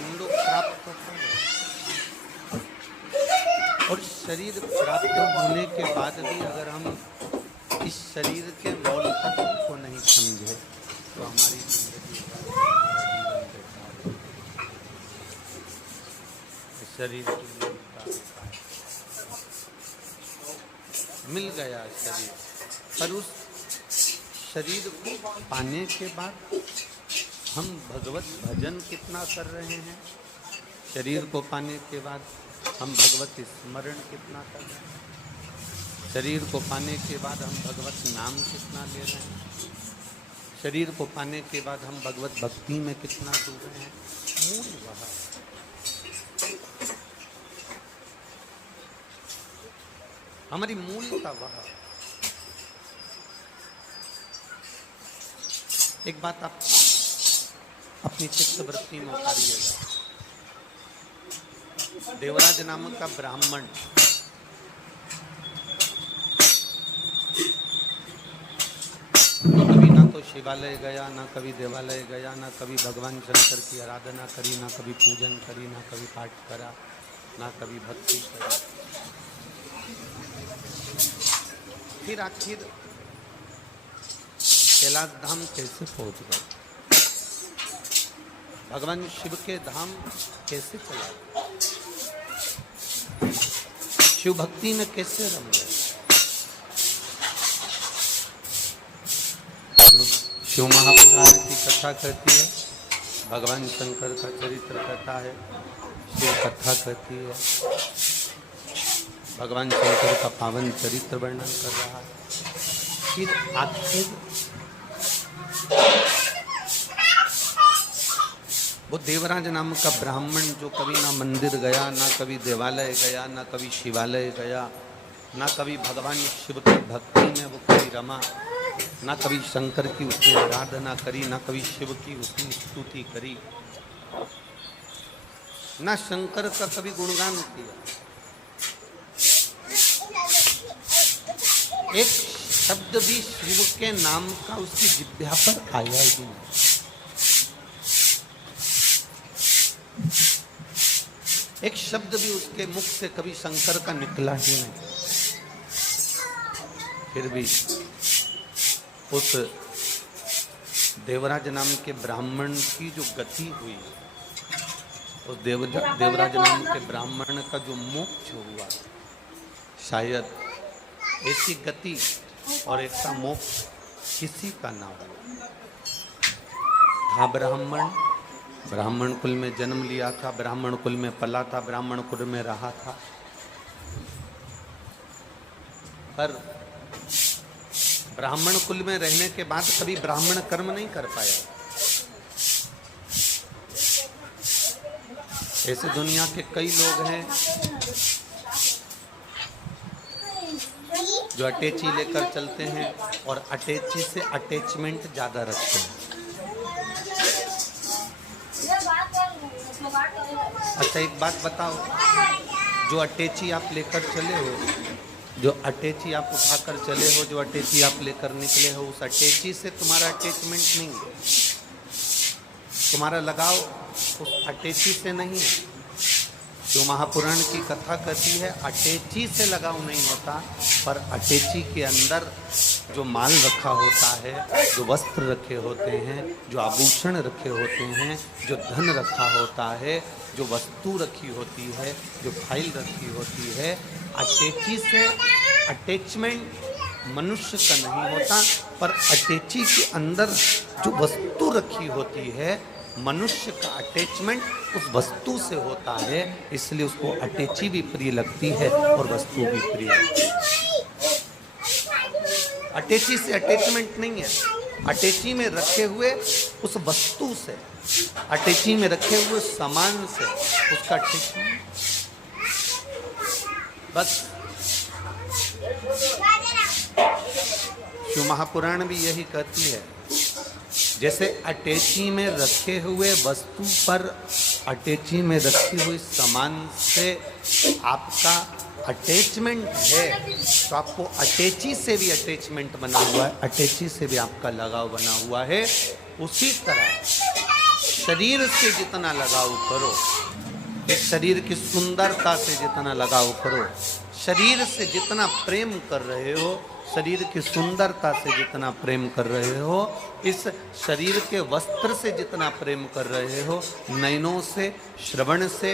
ज्ञान लोग प्राप्त होता है, और शरीर प्राप्त होने के बाद भी अगर हम इस शरीर के मौल तत्व को नहीं समझे तो हमारी जिंदगी हमारा जीवन बेकार है। शरीर की मूलता मिल गया शरीर, पर उस शरीर को पाने के बाद हम भगवत भजन कितना कर रहे हैं, शरीर को पाने के बाद हम भगवत स्मरण कितना कर रहे हैं, शरीर को पाने के बाद हम भगवत नाम कितना ले रहे हैं, शरीर को पाने के बाद हम भगवत भक्ति में कितना डूब रहे हैं। मूल वह हमारी मूलता वह। एक बात आप अपनी चित्तवृत्ति में उतारिएगा। देवराज नामक का ब्राह्मण कभी ना तो शिवालय गया, ना कभी देवालय गया, ना कभी भगवान शंकर की आराधना करी, ना कभी पूजन करी, ना कभी पाठ करा, ना कभी भक्ति करी, फिर आखिर कैलाश धाम कैसे पहुंच गए, भगवान शिव के धाम कैसे चला, शिव भक्ति में कैसे रम गए। शिव महापुराण की कथा कहती है, भगवान शंकर का चरित्र कथा है, शिव कथा कहती है, भगवान शंकर का पावन चरित्र वर्णन कर रहा है। फिर आखिर वो देवराज नाम का ब्राह्मण जो कभी ना मंदिर गया, ना कभी देवालय गया, ना कभी शिवालय गया, ना कभी भगवान शिव की भक्ति में वो कभी रमा, ना कभी शंकर की उसने आराधना करी, ना कभी शिव की उसकी स्तुति करी, ना शंकर का कभी गुणगान किया, एक शब्द भी शिव के नाम का उसकी जिह्वा पर आया ही नहीं। एक शब्द भी उसके मुख से कभी शंकर का निकला ही नहीं। फिर भी उस देवराज नाम के ब्राह्मण की जो गति हुई, उस देवराज नाम के ब्राह्मण का जो मोक्ष हुआ, शायद ऐसी गति और ऐसा मोक्ष किसी का ना हुआ। था ब्राह्मण कुल में जन्म लिया था, ब्राह्मण कुल में पला था, ब्राह्मण कुल में रहा था, पर ब्राह्मण कुल में रहने के बाद कभी ब्राह्मण कर्म नहीं कर पाया। ऐसे दुनिया के कई लोग हैं जो अटैची लेकर चलते हैं और अटैची से अटैचमेंट ज्यादा रखते हैं। अच्छा एक बात बताओ, जो अटैची आप लेकर चले हो, जो अटैची आप उठाकर चले हो, जो अटैची आप लेकर निकले हो, उस अटैची से तुम्हारा अटैचमेंट नहीं है, तुम्हारा लगाव उस अटैची से नहीं है। जो महापुराण की कथा कहती है, अटैची से लगाव नहीं होता, पर अटैची के अंदर जो माल रखा होता है, जो वस्त्र रखे होते हैं, जो आभूषण रखे होते हैं, जो धन रखा होता है, जो वस्तु रखी होती है, जो फाइल रखी होती है, अटैची से अटैचमेंट मनुष्य का नहीं होता, पर अटैची के अंदर जो वस्तु रखी होती है, मनुष्य का अटैचमेंट उस वस्तु से होता है, इसलिए उसको अटैची भी प्रिय लगती है और वस्तु भी प्रिय लगती है। अटैची से अटैचमेंट नहीं है, अटैची में रखे हुए उस वस्तु से, अटैची में रखे हुए सामान से उसका अटैचमेंट। बस शिव महापुराण भी यही कहती है, जैसे अटैची में रखे हुए वस्तु पर, अटैची में रखी हुई सामान से आपका अटैचमेंट है, तो आपको अटैची से भी अटैचमेंट बना हुआ है, अटैची से भी आपका लगाव बना हुआ है। उसी तरह शरीर से जितना लगाव करो, इस शरीर की सुंदरता से जितना लगाव करो, शरीर से जितना प्रेम कर रहे हो, शरीर की सुंदरता से जितना प्रेम कर रहे हो, इस शरीर के वस्त्र से जितना प्रेम कर रहे हो, नयनों से, श्रवण से,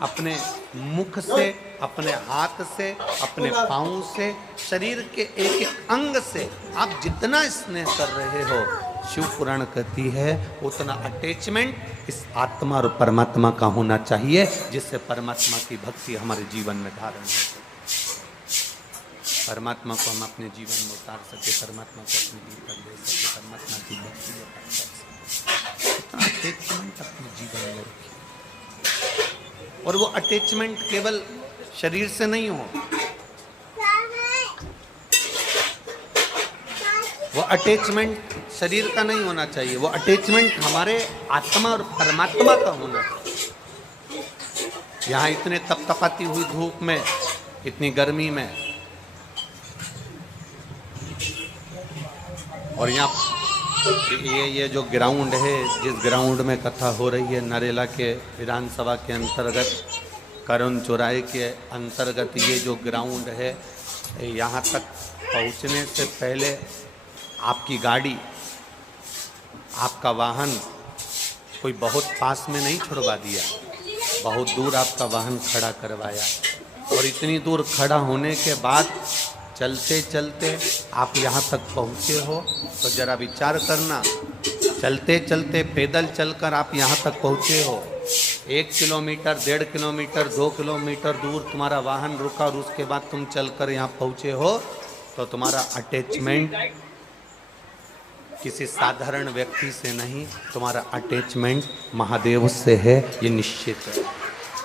अपने मुख से, अपने हाथ से, अपने पाँव से, शरीर के एक एक अंग से आप जितना स्नेह कर रहे हो, शिव पुराण कहती है उतना अटैचमेंट इस आत्मा और परमात्मा का होना चाहिए, जिससे परमात्मा की भक्ति हमारे जीवन में धारण हो सके, परमात्मा को हम अपने जीवन में उतार सके, परमात्मा को अपने भीतर ले सके, परमात्मा की भक्ति कर सके। उतना अटैचमेंट अपने जीवन में रखिए, और वो अटैचमेंट केवल शरीर से नहीं हो, वो अटैचमेंट शरीर का नहीं होना चाहिए, वो अटैचमेंट हमारे आत्मा और परमात्मा का होना चाहिए। यहाँ इतने तपतपाती हुई धूप में, इतनी गर्मी में, और यहाँ ये जो ग्राउंड है, जिस ग्राउंड में कथा हो रही है, नरेला के विधानसभा के अंतर्गत, करुण चौराहे के अंतर्गत ये जो ग्राउंड है, यहाँ तक पहुँचने से पहले आपकी गाड़ी, आपका वाहन कोई बहुत पास में नहीं छुड़वा दिया, बहुत दूर आपका वाहन खड़ा करवाया, और इतनी दूर खड़ा होने के बाद चलते चलते आप यहाँ तक पहुँचे हो, तो जरा विचार करना, चलते चलते पैदल चलकर आप यहाँ तक पहुँचे हो, 1 किलोमीटर, 1.5 किलोमीटर, 2 किलोमीटर दूर तुम्हारा वाहन रुका, और उसके बाद तुम चलकर यहाँ पहुँचे हो, तो तुम्हारा अटैचमेंट किसी साधारण व्यक्ति से नहीं, तुम्हारा अटैचमेंट महादेव से है, ये निश्चित है।